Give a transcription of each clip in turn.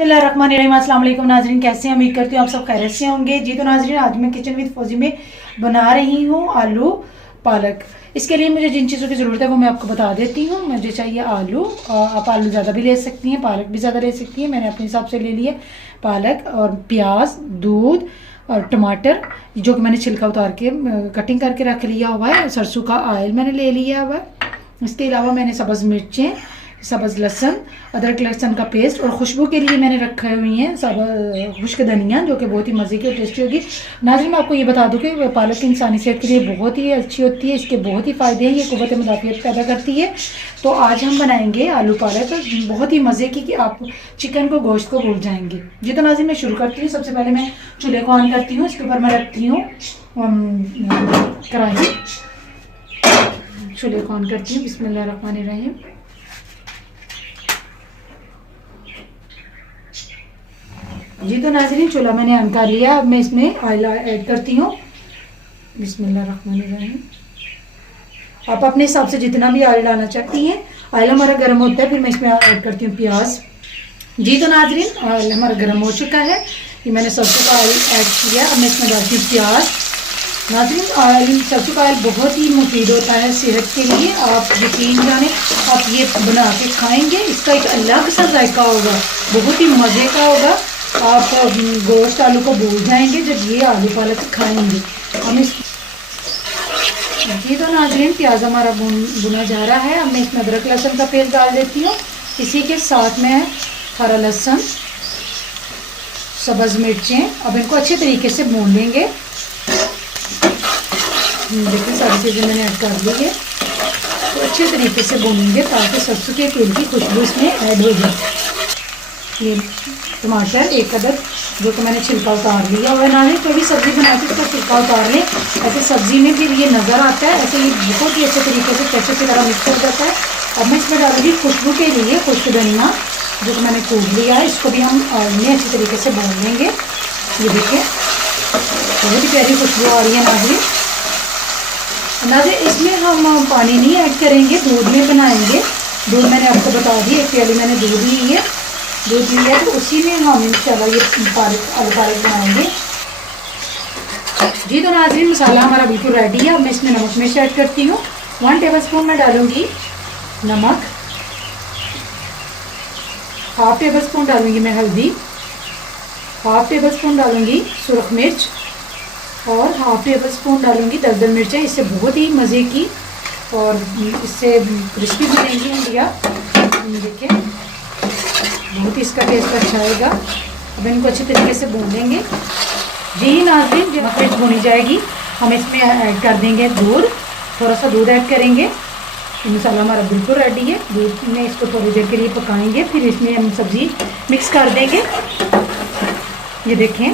बिस्मिल्लाहिर्रहमानिर्रहीम। अस्सलाम वालेकुम नाज़रीन, कैसे हैं? उम्मीद करती हूँ आप सब खैरियत से होंगे। जी तो नाज़रीन, आज मैं किचन विद फौजी में बना रही हूँ आलू पालक। इसके लिए मुझे जिन चीज़ों की ज़रूरत है वो मैं आपको बता देती हूँ। मुझे चाहिए आलू, आप आलू ज़्यादा भी ले सकती हैं, पालक भी ज़्यादा ले सकती हैं। मैंने अपने हिसाब से ले लिया पालक, और प्याज, दूध और टमाटर जो कि मैंने छिलका उतार के कटिंग करके रख लिया हुआ है। सरसों का ऑयल मैंने ले लिया हुआ है। इसके अलावा मैंने सब्ज़ मिर्चें, सब्ज़ लहसुन, अदरक लहसुन का पेस्ट, और खुशबू के लिए मैंने रखे हुई हैं सब खुश्क धनिया, जो कि बहुत ही मज़े की और टेस्टी होगी। नाज़रीन, मैं आपको ये बता दूं कि पालक इंसानी सेहत के लिए बहुत ही अच्छी होती है। इसके बहुत ही फ़ायदे हैं, ये क़ुव्वत मुदाफ़ियत पैदा करती है। तो आज हम बनाएंगे आलू पालक, बहुत ही मज़े की कि आप चिकन को, गोश्त को भूल जाएंगे। जी तो नाज़रीन, मैं शुरू करती हूँ। सबसे पहले मैं चूल्हे को ऑन करती हूँ। इसके ऊपर मैं रखती हूँ कढ़ाई। चूल्हे को ऑन करती हूँ। बिस्मिल्लाहिर्रहमानिर्रहीम। जी तो नाज़रीन, चूल्हा मैंने ऑन कर लिया। अब मैं इसमें ऑयल ऐड करती हूँ। बिस्मिल्लाहिर्रहमानिर्रहीम। आप अपने हिसाब से जितना भी ऑयल डालना चाहती हैं। ऑयल हमारा गर्म होता है, फिर मैं इसमें ऐड करती हूँ प्याज। जी तो नाज़रीन, ऑयल हमारा गर्म हो चुका है। ये मैंने सरसों का ऑयल ऐड किया। अब मैं इसमें डालती हूँ प्याज। नाज़रीन, ऑयल, सरसों का ऑयल बहुत ही मुफीद होता है सेहत के लिए। आप यकीन जाने, आप ये बना के खाएंगे, इसका एक अलग सा जायका होगा, बहुत ही मज़े का होगा। आप गोश्त आलू को भूल जाएंगे जब ये आलू पालक खाएंगे। हम इस जी तो नाज़रीन, प्याज हमारा भुना जा रहा है। अब मैं इसमें अदरक लहसुन का पेस्ट डाल देती हूँ। इसी के साथ में हरा लहसुन, सब्ज़ मिर्चें। अब इनको अच्छे तरीके से भून लेंगे। देखिए, सारी चीज़ें मैंने ऐड कर ली है। तो अच्छे तरीके से भूनेंगे ताकि सरसों के तेल की खुशबू इसमें ऐड हो जाए। ये टमाटर एक अदद, जो कि मैंने छिलका उतार लिया हुआ है। ना कोई भी सब्ज़ी बनाती है उसका छिलका उतार लें, ऐसे सब्ज़ी में फिर ये नज़र आता है। ऐसे ये बहुत ही अच्छे तरीके से कैसे की तरह मिक्स हो जाता है। अब मैं इसमें डालूंगी खुशबू के लिए खुश्क धनिया, जो कि मैंने कूट लिया है। इसको भी हम ऑयल में अच्छी तरीके से भून लेंगे। ये देखिए, बहुत ही प्यारी खुशबू आ रही है नाज़रीन। इसमें हम पानी नहीं ऐड करेंगे, दूध में बनाएंगे। दूध मैंने आपको बता दी, एक प्याली मैंने दूध ली है। दूध लिया तो उसी में हम इंशाल्लाह ये आलू पालक बनाएंगे। जी तो नाज़रीन, मसाला हमारा बिल्कुल रेडी है। अब मैं इसमें नमक मिर्च ऐड करती हूँ। 1 टेबलस्पून मैं डालूंगी नमक, 1/2 टेबलस्पून डालूंगी मैं हल्दी, 1/2 टेबलस्पून डालूंगी सुरख मिर्च, और 1/2 टेबलस्पून डालूंगी दरदर मिर्चें। इससे बहुत ही मज़े की और इससे क्रिस्पी बनेगी इंडिया। देखिए, बहुत ही इसका टेस्ट अच्छा आएगा। अब इनको अच्छी तरीके से भून लेंगे। जी नाज़रीन, जब मिर्च भुनी जाएगी हम इसमें ऐड कर देंगे दूध। थोड़ा सा दूध ऐड करेंगे। मसाला हमारा बिल्कुल रेडी है। दूध में इसको थोड़ी देर के लिए पकाएंगे, फिर इसमें हम सब्ज़ी मिक्स कर देंगे। ये देखें,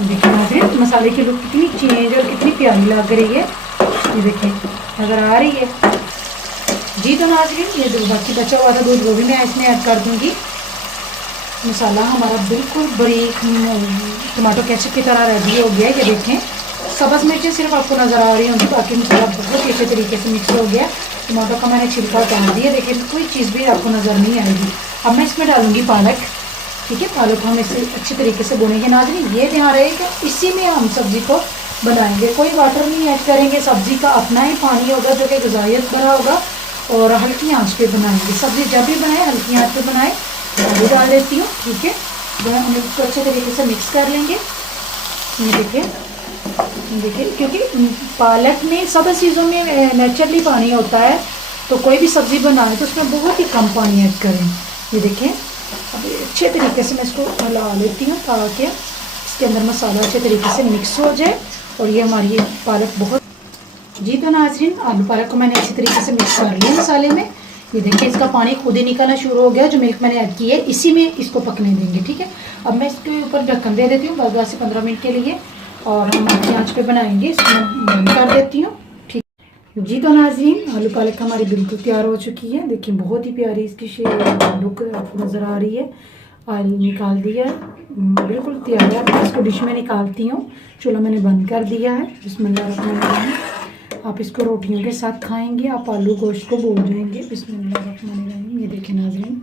देखिए नाज़रीन, मसाले की लुक कितनी चेंज और कितनी प्यारी लग रही है। ये देखें, नज़र आ रही है। जी तो नाज़रीन, ये जो बाकी बचा हुआ था दूध, वो भी मैं इसमें ऐड कर दूँगी। मसाला हमारा बिल्कुल बारीक टमाटो केचप की तरह रेडी हो गया है। ये देखें, सब्ज़ मिर्चें सिर्फ आपको नज़र आ रही होंगी, बाकी मसाला बहुत ही अच्छे तरीके से मिक्स हो गया। टमाटो का मैंने छिलका उतार दिया। देखिए, कोई चीज़ भी आपको नज़र नहीं आएगी। अब मैं इसमें डालूँगी पालक। ठीक है, पालक को हम इससे अच्छे तरीके से भूनेंगे। नाज़रीन, ये ध्यान रहे कि इसी में हम सब्ज़ी को बनाएंगे, कोई वाटर नहीं ऐड करेंगे। सब्ज़ी का अपना ही पानी होगा जो कि ग़िज़ाइयत भरा होगा, और हल्की आंच पे बनाएंगे। सब्ज़ी जब भी बनाए हल्की आंच पे बनाए। आलू डाल देती हूँ। ठीक है, हम इसको अच्छे तरीके से मिक्स कर लेंगे। ये देखिए, क्योंकि पालक में सब चीज़ों में नेचुरली पानी होता है, तो कोई भी सब्ज़ी बनाए तो उसमें बहुत ही कम पानी ऐड करें। ये देखें, अब अच्छे तरीके से मैं इसको हिला लेती हूँ ताकि इसके अंदर मसाला अच्छे तरीके से मिक्स हो जाए, और ये हमारी पालक बहुत। जी तो नाज़रीन, आलू पालक को मैंने अच्छी तरीके से मिक्स कर लिया मसाले में। ये देखिए, इसका पानी खुद ही निकलना शुरू हो गया। जो मिल्क मैंने ऐड की है इसी में इसको पकने देंगे। ठीक है, अब मैं इसके ऊपर ढक्कन दे देती हूँ 10 से 15 मिनट के लिए, और हम अच्छी आंच पे बनाएंगे। इसको मैं बंद कर देती हूँ। ठीक, जी तो नाज़रीन, आलू पालक हमारी बिल्कुल तैयार हो चुकी है। देखिए, बहुत ही प्यारी इसकी लुक आपको नज़र आ रही है। ऑयल निकाल दिया है, बिल्कुल तैयार है। अब इसको डिश में निकालती हूँ। चूल्हा मैंने बंद कर दिया है। बिस्मिल्लाहिर्रहमानिर्रहीम। आप इसको रोटियों के साथ खाएंगे, आप आलू गोश्त को भूल जाएंगे। बिस्मिल्लाहिर्रहमानिर्रहीम। ये देखें नाज़रीन,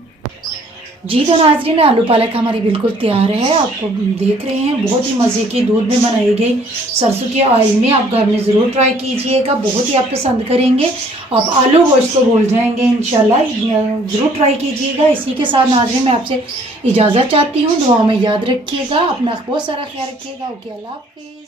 जी तो नाज़रीन आलू पालक हमारी बिल्कुल तैयार है। आपको देख रहे हैं बहुत ही मज़े की दूध में बनाई गई सरसों के ऑयल में। आप घर में ज़रूर ट्राई कीजिएगा, बहुत ही आप पसंद करेंगे। आप आलू गोश्त को भूल जाएंगे इंशाल्लाह। ज़रूर ट्राई कीजिएगा। इसी के साथ नाज़रीन मैं आपसे इजाज़त चाहती हूँ। दुआ में याद रखिएगा, अपना बहुत सारा ख्याल रखिएगा। ओके, अल्लाह हाफिज़।